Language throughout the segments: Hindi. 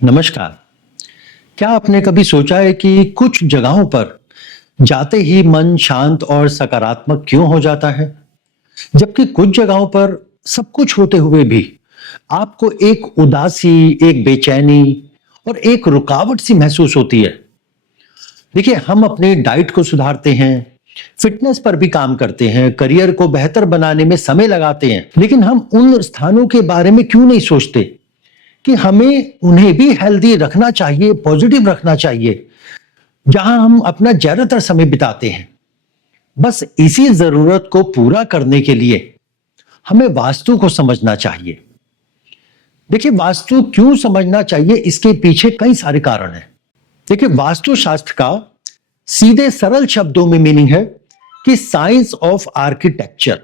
नमस्कार। क्या आपने कभी सोचा है कि कुछ जगहों पर जाते ही मन शांत और सकारात्मक क्यों हो जाता है? जबकि कुछ जगहों पर सब कुछ होते हुए भी आपको एक उदासी, एक बेचैनी और एक रुकावट सी महसूस होती है। देखिए, हम अपनी डाइट को सुधारते हैं, फिटनेस पर भी काम करते हैं, करियर को बेहतर बनाने में समय लगाते हैं, लेकिन हम उन स्थानों के बारे में क्यों नहीं सोचते कि हमें उन्हें भी हेल्दी रखना चाहिए, पॉजिटिव रखना चाहिए, जहां हम अपना ज्यादातर समय बिताते हैं। बस इसी जरूरत को पूरा करने के लिए हमें वास्तु को समझना चाहिए। देखिए, वास्तु क्यों समझना चाहिए, इसके पीछे कई सारे कारण हैं। देखिए, वास्तु शास्त्र का सीधे सरल शब्दों में मीनिंग है कि साइंस ऑफ आर्किटेक्चर,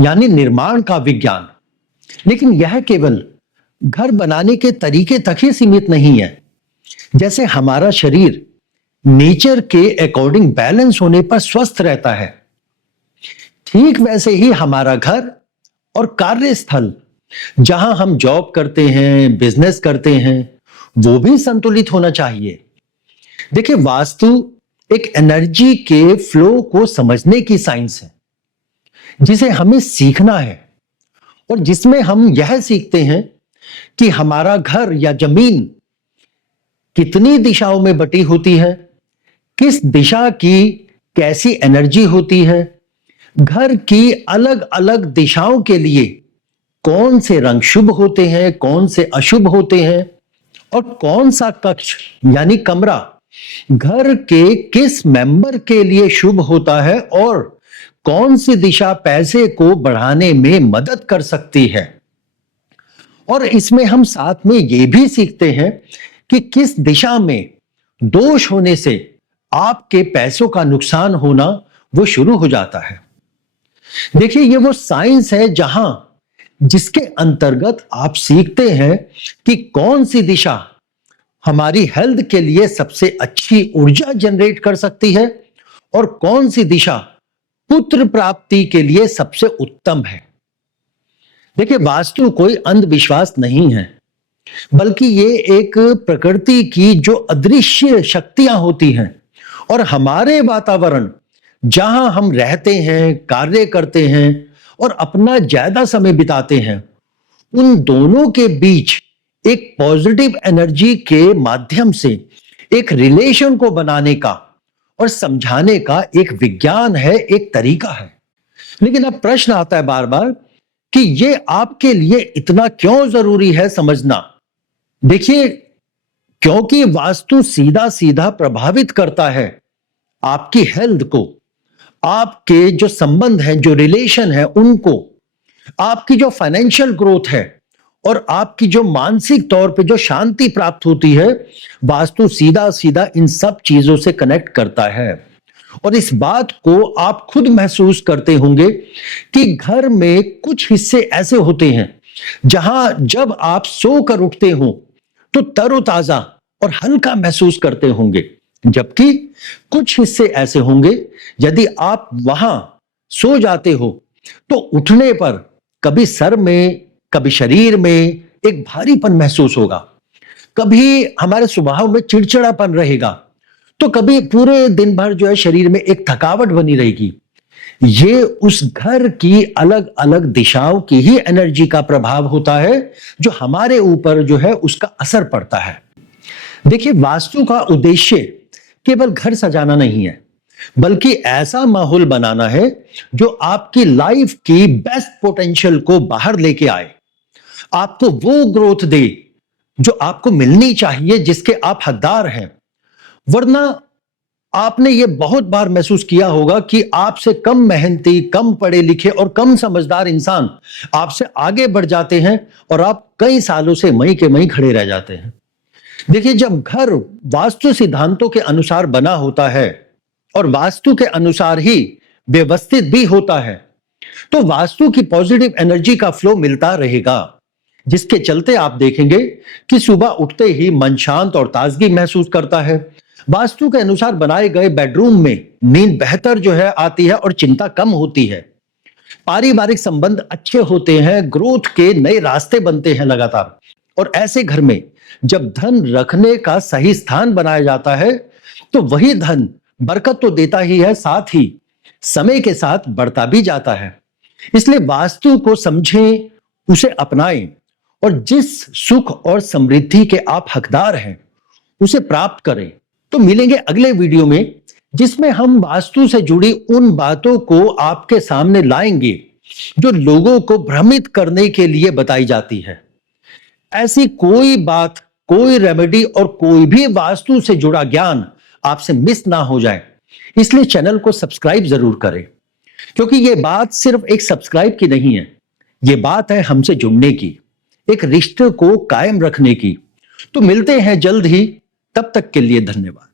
यानी निर्माण का विज्ञान। लेकिन यह केवल घर बनाने के तरीके तक ही सीमित नहीं है। जैसे हमारा शरीर नेचर के अकॉर्डिंग बैलेंस होने पर स्वस्थ रहता है, ठीक वैसे ही हमारा घर और कार्यस्थल, जहां हम जॉब करते हैं, बिजनेस करते हैं, वो भी संतुलित होना चाहिए। देखिए, वास्तु एक एनर्जी के फ्लो को समझने की साइंस है, जिसे हमें सीखना है और जिसमें हम यह सीखते हैं कि हमारा घर या जमीन कितनी दिशाओं में बटी होती है, किस दिशा की कैसी एनर्जी होती है, घर की अलग अलग दिशाओं के लिए कौन से रंग शुभ होते हैं, कौन से अशुभ होते हैं, और कौन सा कक्ष यानी कमरा घर के किस मेंबर के लिए शुभ होता है, और कौन सी दिशा पैसे को बढ़ाने में मदद कर सकती है। और इसमें हम साथ में यह भी सीखते हैं कि किस दिशा में दोष होने से आपके पैसों का नुकसान होना वो शुरू हो जाता है। देखिए, ये वो साइंस है जहां जिसके अंतर्गत आप सीखते हैं कि कौन सी दिशा हमारी हेल्थ के लिए सबसे अच्छी ऊर्जा जनरेट कर सकती है और कौन सी दिशा पुत्र प्राप्ति के लिए सबसे उत्तम है। देखिए, वास्तु कोई अंधविश्वास नहीं है, बल्कि ये एक प्रकृति की जो अदृश्य शक्तियां होती हैं, और हमारे वातावरण जहां हम रहते हैं, कार्य करते हैं और अपना ज्यादा समय बिताते हैं, उन दोनों के बीच एक पॉजिटिव एनर्जी के माध्यम से एक रिलेशन को बनाने का और समझाने का एक विज्ञान है, एक तरीका है। लेकिन अब प्रश्न आता है बार बार कि ये आपके लिए इतना क्यों जरूरी है समझना। देखिए, क्योंकि वास्तु सीधा सीधा प्रभावित करता है आपकी हेल्थ को, आपके जो संबंध हैं, जो रिलेशन है उनको, आपकी जो फाइनेंशियल ग्रोथ है और आपकी जो मानसिक तौर पे जो शांति प्राप्त होती है। वास्तु सीधा सीधा इन सब चीजों से कनेक्ट करता है। और इस बात को आप खुद महसूस करते होंगे कि घर में कुछ हिस्से ऐसे होते हैं जहां जब आप सोकर उठते हो तो तरोताजा और हल्का महसूस करते होंगे, जबकि कुछ हिस्से ऐसे होंगे यदि आप वहां सो जाते हो तो उठने पर कभी सर में, कभी शरीर में एक भारीपन महसूस होगा, कभी हमारे स्वभाव में चिड़चिड़ापन रहेगा, तो कभी पूरे दिन भर जो है शरीर में एक थकावट बनी रहेगी। ये उस घर की अलग अलग दिशाओं की ही एनर्जी का प्रभाव होता है जो हमारे ऊपर जो है उसका असर पड़ता है। देखिए, वास्तु का उद्देश्य केवल घर सजाना नहीं है, बल्कि ऐसा माहौल बनाना है जो आपकी लाइफ की बेस्ट पोटेंशियल को बाहर लेके आए, आपको वो ग्रोथ दे जो आपको मिलनी चाहिए, जिसके आप हकदार हैं। वरना आपने ये बहुत बार महसूस किया होगा कि आपसे कम मेहनती, कम पढ़े लिखे और कम समझदार इंसान आपसे आगे बढ़ जाते हैं और आप कई सालों से मई के मई खड़े रह जाते हैं। देखिए, जब घर वास्तु सिद्धांतों के अनुसार बना होता है और वास्तु के अनुसार ही व्यवस्थित भी होता है, तो वास्तु की पॉजिटिव एनर्जी का फ्लो मिलता रहेगा, जिसके चलते आप देखेंगे कि सुबह उठते ही मन शांत और ताजगी महसूस करता है। वास्तु के अनुसार बनाए गए बेडरूम में नींद बेहतर जो है आती है और चिंता कम होती है। पारिवारिक संबंध अच्छे होते हैं, ग्रोथ के नए रास्ते बनते हैं लगातार। और ऐसे घर में जब धन रखने का सही स्थान बनाया जाता है तो वही धन बरकत तो देता ही है, साथ ही समय के साथ बढ़ता भी जाता है। इसलिए वास्तु को समझें, उसे अपनाएं और जिस सुख और समृद्धि के आप हकदार हैं उसे प्राप्त करें। तो मिलेंगे अगले वीडियो में, जिसमें हम वास्तु से जुड़ी उन बातों को आपके सामने लाएंगे जो लोगों को भ्रमित करने के लिए बताई जाती है। ऐसी कोई बात, कोई रेमेडी और कोई भी वास्तु से जुड़ा ज्ञान आपसे मिस ना हो जाए, इसलिए चैनल को सब्सक्राइब जरूर करें, क्योंकि यह बात सिर्फ एक सब्सक्राइब की नहीं है, यह बात है हमसे जुड़ने की, एक रिश्ते को कायम रखने की। तो मिलते हैं जल्द ही, तब तक के लिए धन्यवाद।